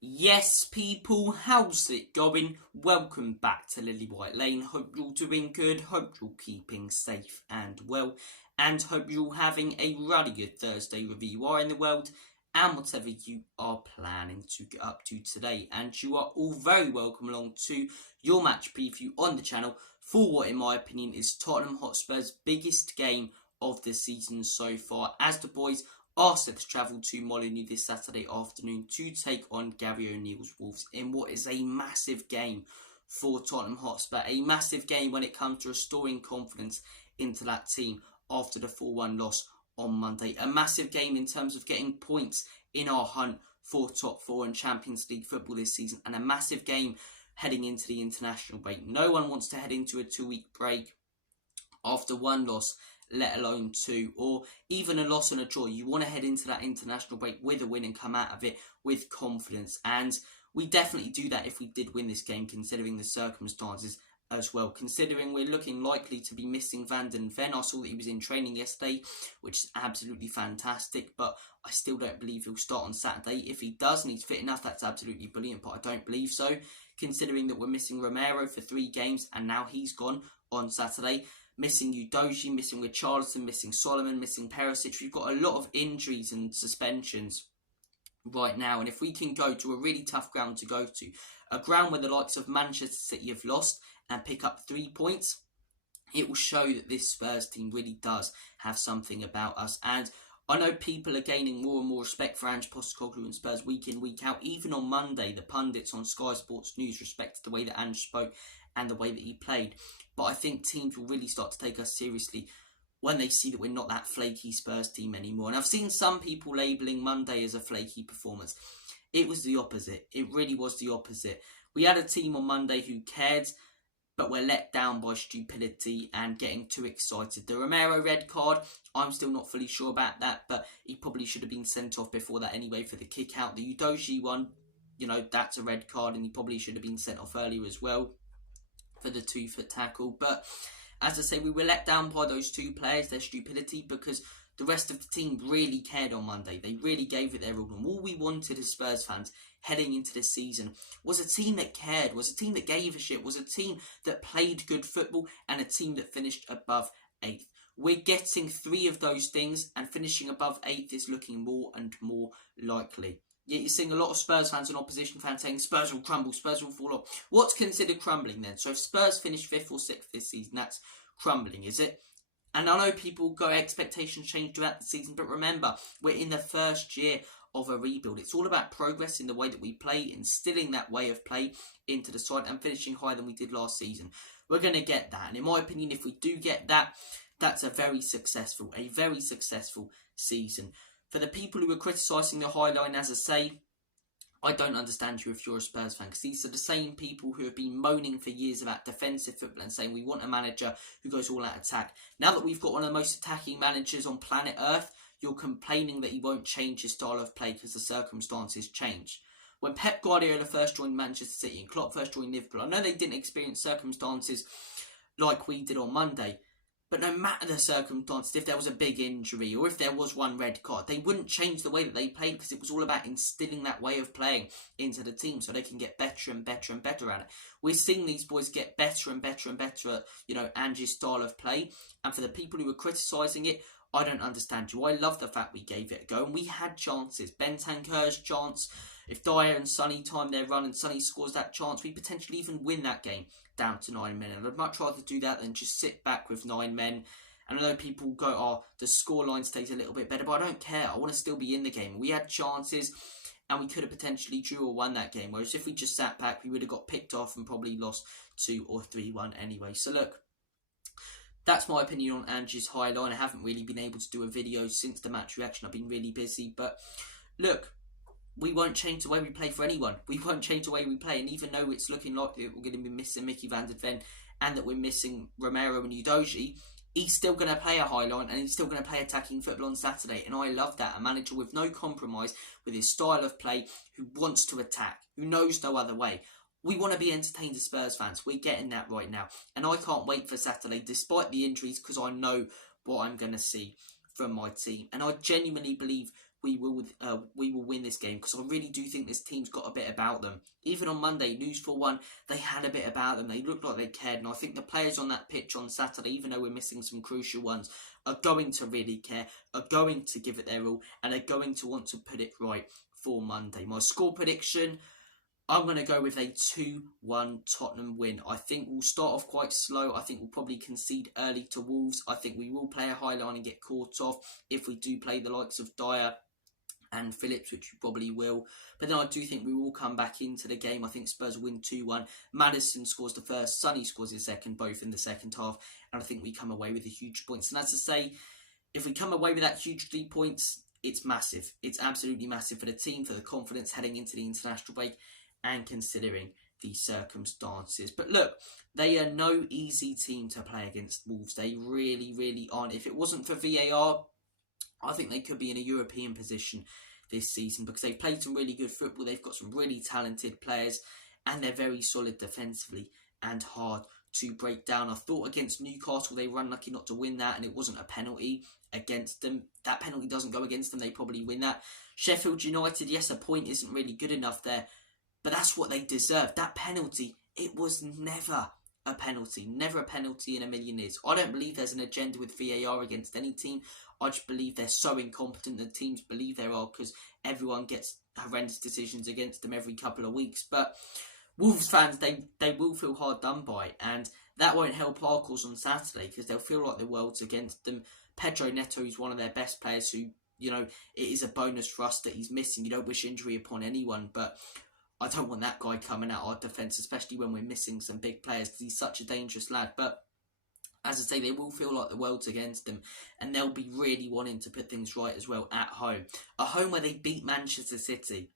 Yes, people, how's it going? Welcome back to Lily White Lane. Hope you're all doing good. Hope you're keeping safe and well. And hope you're all having a really good Thursday wherever you are in the world and whatever you are planning to get up to today. And you are all very welcome along to your match preview on the channel for what, in my opinion, is Tottenham Hotspur's biggest game of the season so far, as the boys are set to travel to Molineux this Saturday afternoon to take on Gary O'Neill's Wolves in what is a massive game for Tottenham Hotspur. A massive game when it comes to restoring confidence into that team after the 4-1 loss on Monday. A massive game in terms of getting points in our hunt for top 4 and Champions League football this season. And a massive game heading into the international break. No one wants to head into a 2-week break after one loss, let alone two, or even a loss and a draw. You want to head into that international break with a win and come out of it with confidence. And we definitely do that if we did win this game, considering the circumstances as well. Considering we're looking likely to be missing Van den Ven. I saw that he was in training yesterday, which is absolutely fantastic, but I still don't believe he'll start on Saturday. If he does and he's fit enough, that's absolutely brilliant, but I don't believe so, considering that we're missing Romero for 3 games and now he's gone on Saturday. Missing Udogie, missing Richarlison, missing Solomon, missing Perisic. We've got a lot of injuries and suspensions right now. And if we can go to a really tough ground to go to, a ground where the likes of Manchester City have lost and pick up 3 points, it will show that this Spurs team really does have something about us. And I know people are gaining more and more respect for Ange Postecoglou and Spurs week in, week out. Even on Monday, the pundits on Sky Sports News respected the way that Ange spoke and the way that he played. But I think teams will really start to take us seriously when they see that we're not that flaky Spurs team anymore. And I've seen some people labelling Monday as a flaky performance. It was the opposite. It really was the opposite. We had a team on Monday who cared, but were let down by stupidity and getting too excited. The Romero red card, I'm still not fully sure about that, but he probably should have been sent off before that anyway for the kick out. The Udogie one, that's a red card and he probably should have been sent off earlier as well for the 2-foot tackle. But as I say, we were let down by those 2 players, their stupidity, because the rest of the team really cared on Monday. They really gave it their all. And all we wanted as Spurs fans heading into this season was a team that cared, was a team that gave a shit, was a team that played good football, and a team that finished above 8th. We're getting 3 of those things, and finishing above 8th is looking more and more likely. Yet you're seeing a lot of Spurs fans and opposition fans saying Spurs will crumble, Spurs will fall off. What's considered crumbling then? So if Spurs finish 5th or 6th this season, that's crumbling, is it? And I know people go expectations change throughout the season, but remember, we're in the first year of a rebuild. It's all about progress in the way that we play, instilling that way of play into the side and finishing higher than we did last season. We're going to get that. And in my opinion, if we do get that, that's a very successful season. For the people who are criticising the high line, as I say, I don't understand you if you're a Spurs fan, because these are the same people who have been moaning for years about defensive football and saying we want a manager who goes all out attack. Now that we've got one of the most attacking managers on planet Earth, you're complaining that he won't change his style of play because the circumstances change. When Pep Guardiola first joined Manchester City and Klopp first joined Liverpool, I know they didn't experience circumstances like we did on Monday, but no matter the circumstances, if there was a big injury or if there was one red card, they wouldn't change the way that they played, because it was all about instilling that way of playing into the team so they can get better and better and better at it. We're seeing these boys get better and better and better at, Ange's style of play. And for the people who are criticising it, I don't understand you. I love the fact we gave it a go and we had chances. Bentancur's chance, if Dyer and Sonny time their run and Sonny scores that chance, we potentially even win that game down to 9 men. And I'd much rather do that than just sit back with 9 men. And I know people go, oh, the scoreline stays a little bit better, but I don't care. I want to still be in the game. We had chances and we could have potentially drew or won that game. Whereas if we just sat back, we would have got picked off and probably lost 2 or 3-1 anyway. So look, that's my opinion on Ange's high line. I haven't really been able to do a video since the match reaction. I've been really busy. But look, we won't change the way we play for anyone. We won't change the way we play. And even though it's looking like we're going to be missing Mickey van der Ven and that we're missing Romero and Udogie, he's still going to play a high line and he's still going to play attacking football on Saturday. And I love that. A manager with no compromise with his style of play, who wants to attack, who knows no other way. We want to be entertained as Spurs fans. We're getting that right now. And I can't wait for Saturday, despite the injuries, because I know what I'm going to see from my team. And I genuinely believe we will win this game, because I really do think this team's got a bit about them. Even on Monday, News for One, they had a bit about them. They looked like they cared, and I think the players on that pitch on Saturday, even though we're missing some crucial ones, are going to really care, are going to give it their all, and are going to want to put it right for Monday. My score prediction, I'm going to go with a 2-1 Tottenham win. I think we'll start off quite slow. I think we'll probably concede early to Wolves. I think we will play a high line and get caught off if we do play the likes of Dyer and Phillips, which we probably will. But then I do think we will come back into the game. I think Spurs win 2-1. Maddison scores the first, Sonny scores the second, both in the second half. And I think we come away with the huge points. And as I say, if we come away with that huge 3 points, it's massive. It's absolutely massive for the team, for the confidence heading into the international break, and considering the circumstances. But look, they are no easy team to play against, Wolves. They really, really aren't. If it wasn't for VAR, I think they could be in a European position this season, because they've played some really good football. They've got some really talented players, and they're very solid defensively and hard to break down. I thought against Newcastle they were unlucky not to win that, and it wasn't a penalty against them. That penalty doesn't go against them. They probably win that. Sheffield United, yes, a point isn't really good enough there, but that's what they deserved. That penalty, it was never a penalty. Never a penalty in a million years. I don't believe there's an agenda with VAR against any team. I just believe they're so incompetent. The teams believe there are, because everyone gets horrendous decisions against them every couple of weeks. But Wolves fans, they will feel hard done by, and that won't help our cause on Saturday, because they'll feel like the world's against them. Pedro Neto is one of their best players who, you know, it is a bonus for us that he's missing. You don't wish injury upon anyone, but I don't want that guy coming out our defence, especially when we're missing some big players, because he's such a dangerous lad. But as I say, they will feel like the world's against them, and they'll be really wanting to put things right as well at home. A home where they beat Manchester City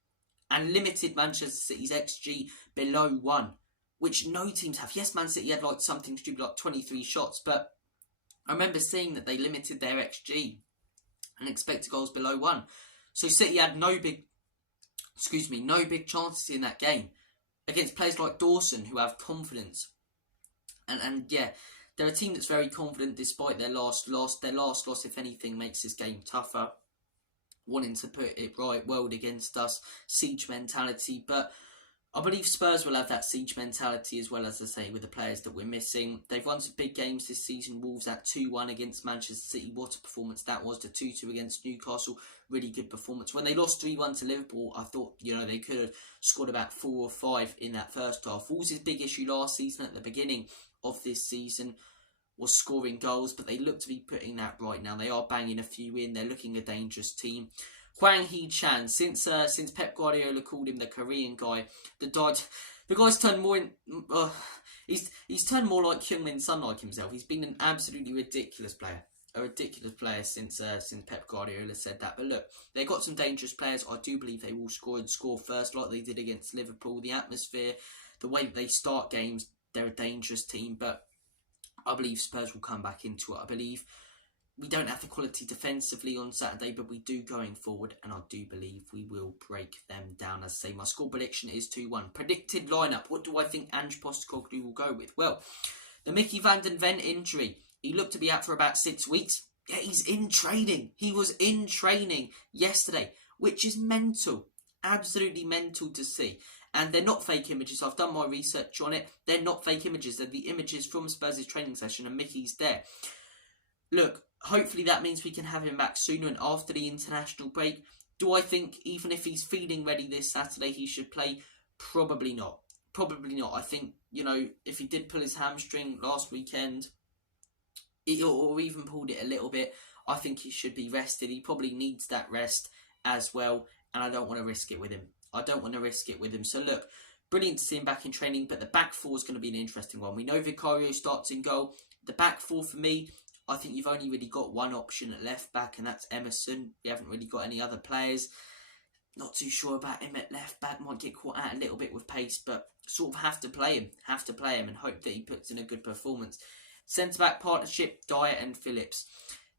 and limited Manchester City's XG below 1, which no teams have. Yes, Man City had like something stupid like 23 shots, but I remember seeing that they limited their XG and expected goals below 1. So City had no big chances in that game against players like Dawson, who have confidence. And yeah, they're a team that's very confident despite their last loss. Their last loss, if anything, makes this game tougher. Wanting to put it right, world against us, siege mentality. But I believe Spurs will have that siege mentality as well, as I say, with the players that we're missing. They've won some big games this season. Wolves at 2-1 against Manchester City. What a performance that was. The 2-2 against Newcastle. Really good performance. When they lost 3-1 to Liverpool, I thought, you know, they could have scored about 4 or 5 in that first half. Wolves' big issue last season, at the beginning of this season, was scoring goals, but they look to be putting that right now. They are banging a few in. They're looking a dangerous team. Hwang Hee-chan, since Pep Guardiola called him the Korean guy, the guy's turned more in. He's turned more like Heung-min Son like himself. He's been an absolutely ridiculous player. A ridiculous player since Pep Guardiola said that. But look, they've got some dangerous players. I do believe they will score and score first, like they did against Liverpool. The atmosphere, the way that they start games, they're a dangerous team. But I believe Spurs will come back into it. I believe we don't have the quality defensively on Saturday, but we do going forward, and I do believe we will break them down. As I say, my score prediction is 2-1. Predicted lineup. What do I think Ange Postecoglou will go with? Well, the Mickey van den Ven injury. He looked to be out for about 6 weeks. Yeah, he's in training. He was in training yesterday, which is mental. Absolutely mental to see. And they're not fake images. I've done my research on it. They're not fake images. They're the images from Spurs' training session, and Mickey's there. Look, hopefully that means we can have him back sooner and after the international break. Do I think even if he's feeling ready this Saturday, he should play? Probably not. Probably not. I think, you know, if he did pull his hamstring last weekend, or even pulled it a little bit, I think he should be rested. He probably needs that rest as well, and I don't want to risk it with him. So look, brilliant to see him back in training, but the back four is going to be an interesting one. We know Vicario starts in goal. The back four, for me, I think you've only really got one option at left back, and that's Emerson. We haven't really got any other players. Not too sure about him at left back. Might get caught out a little bit with pace, but sort of have to play him and hope that he puts in a good performance. Centre-back partnership, Dyer and Phillips.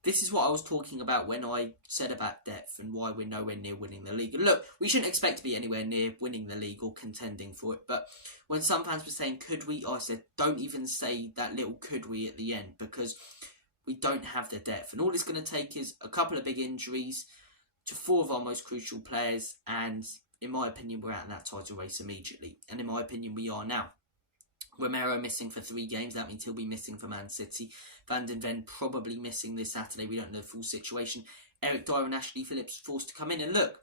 This is what I was talking about when I said about depth and why we're nowhere near winning the league. And look, we shouldn't expect to be anywhere near winning the league or contending for it. But when some fans were saying, could we? I said, don't even say that little could we at the end, because we don't have the depth. And all it's going to take is a couple of big injuries, to 4 of our most crucial players, and in my opinion, we're out in that title race immediately. And in my opinion, we are now. Romero missing for 3 games. That means he'll be missing for Man City. Van den Ven probably missing this Saturday. We don't know the full situation. Eric Dyer and Ashley Phillips forced to come in. And look,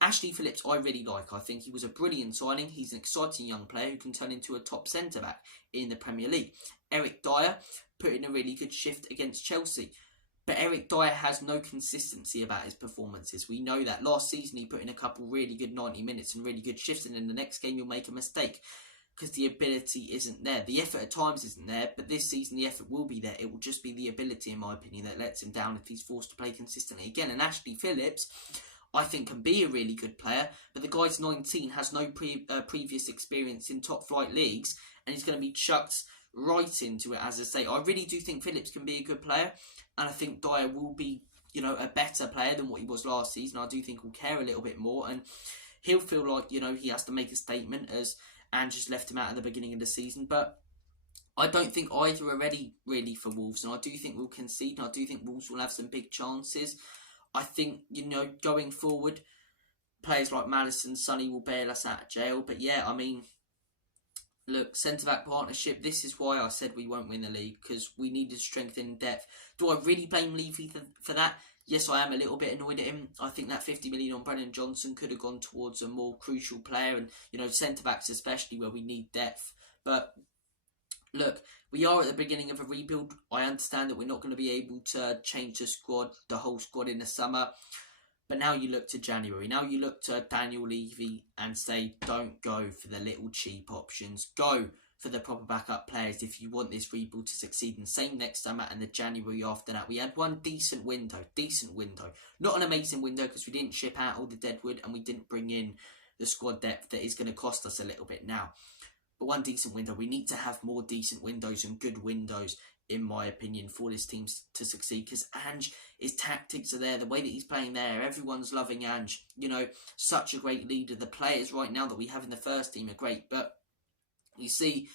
Ashley Phillips I really like. I think he was a brilliant signing. He's an exciting young player who can turn into a top centre-back in the Premier League. Eric Dyer put in a really good shift against Chelsea. But Eric Dyer has no consistency about his performances. We know that. Last season he put in a couple really good 90 minutes and really good shifts, and in the next game he'll make a mistake because the ability isn't there. The effort at times isn't there, but this season the effort will be there. It will just be the ability, in my opinion, that lets him down if he's forced to play consistently again. And Ashley Phillips, I think, can be a really good player, but the guy's 19, has no previous experience in top flight leagues, and he's going to be chucked right into it. As I say, I really do think Phillips can be a good player, and I think Dyer will be, a better player than what he was last season. I do think he'll care a little bit more, and he'll feel like, he has to make a statement, as Ange just left him out at the beginning of the season. But I don't think either are ready really for Wolves, and I do think we'll concede, and I do think Wolves will have some big chances. I think, going forward, players like Maddison, Sonny will bail us out of jail. But yeah, look, centre-back partnership, this is why I said we won't win the league, because we needed strength in depth. Do I really blame Levy for that? Yes, I am a little bit annoyed at him. I think that 50 million on Brennan Johnson could have gone towards a more crucial player, and, centre-backs especially, where we need depth. But look, we are at the beginning of a rebuild. I understand that we're not going to be able to change the whole squad in the summer. But now you look to January. Now you look to Daniel Levy and say, don't go for the little cheap options. Go for the proper backup players if you want this rebuild to succeed. And same next summer and the January after that. We had one decent window. Not an amazing window because we didn't ship out all the deadwood and we didn't bring in the squad depth that is going to cost us a little bit now. But one decent window. We need to have more decent windows and good windows, in my opinion, for this team to succeed. Because Ange, his tactics are there. The way that he's playing there, everyone's loving Ange. Such a great leader. The players right now that we have in the first team are great. But you see,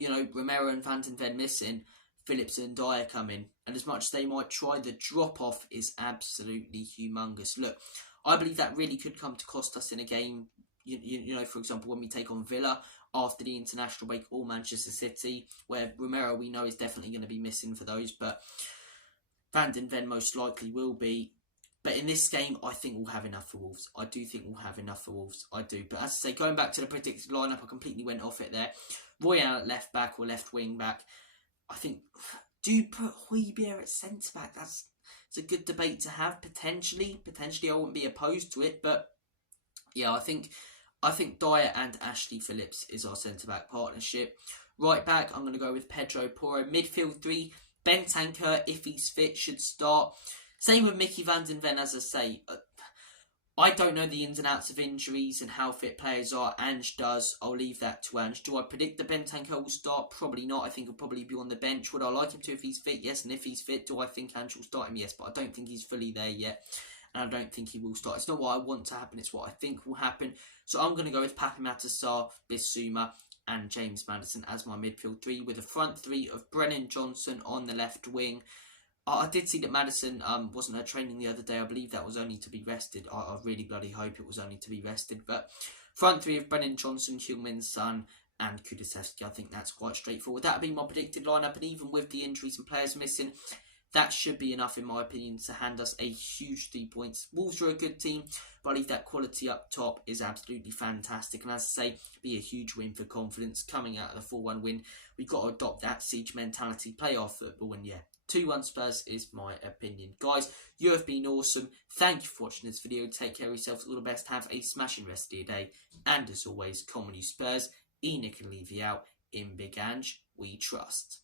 Romero and Van den Ven missing, Phillips and Dyer come in. And as much as they might try, the drop-off is absolutely humongous. Look, I believe that really could come to cost us in a game. For example, when we take on Villa after the international break, or Manchester City, where Romero we know is definitely going to be missing for those, but Van den Ven most likely will be. But in this game, I think we'll have enough for Wolves. I do think we'll have enough for Wolves. I do. But as I say, going back to the predicted lineup, I completely went off it there. Royale at left back or left wing back. I think, do you put Højbjerg at centre back? It's a good debate to have, potentially. Potentially, I wouldn't be opposed to it. But yeah, I think Dyer and Ashley Phillips is our centre-back partnership. Right back, I'm going to go with Pedro Porro. Midfield 3, Bentancur, if he's fit, should start. Same with Mickey Van den Ven, as I say. I don't know the ins and outs of injuries and how fit players are. Ange does. I'll leave that to Ange. Do I predict that Bentancur will start? Probably not. I think he'll probably be on the bench. Would I like him to if he's fit? Yes. And if he's fit, do I think Ange will start him? Yes. But I don't think he's fully there yet. And I don't think he will start. It's not what I want to happen. It's what I think will happen. So I'm going to go with Papi Matar, Bissouma and James Maddison as my midfield 3, with a front 3 of Brennan Johnson on the left wing. I did see that Maddison wasn't at training the other day. I believe that was only to be rested. I really bloody hope it was only to be rested. But front 3 of Brennan Johnson, Heung-min Son and Kulusevski. I think that's quite straightforward. That would be my predicted lineup. And even with the injuries and players missing, that should be enough, in my opinion, to hand us a huge 3 points. Wolves are a good team, but I believe that quality up top is absolutely fantastic. And as I say, be a huge win for confidence coming out of the 4-1 win. We've got to adopt that siege mentality, play our football, and yeah, 2-1 Spurs is my opinion. Guys, you have been awesome. Thank you for watching this video. Take care of yourselves. All the best. Have a smashing rest of your day. And as always, come on you Spurs. Enoch and Levy out. In Big Ange, we trust.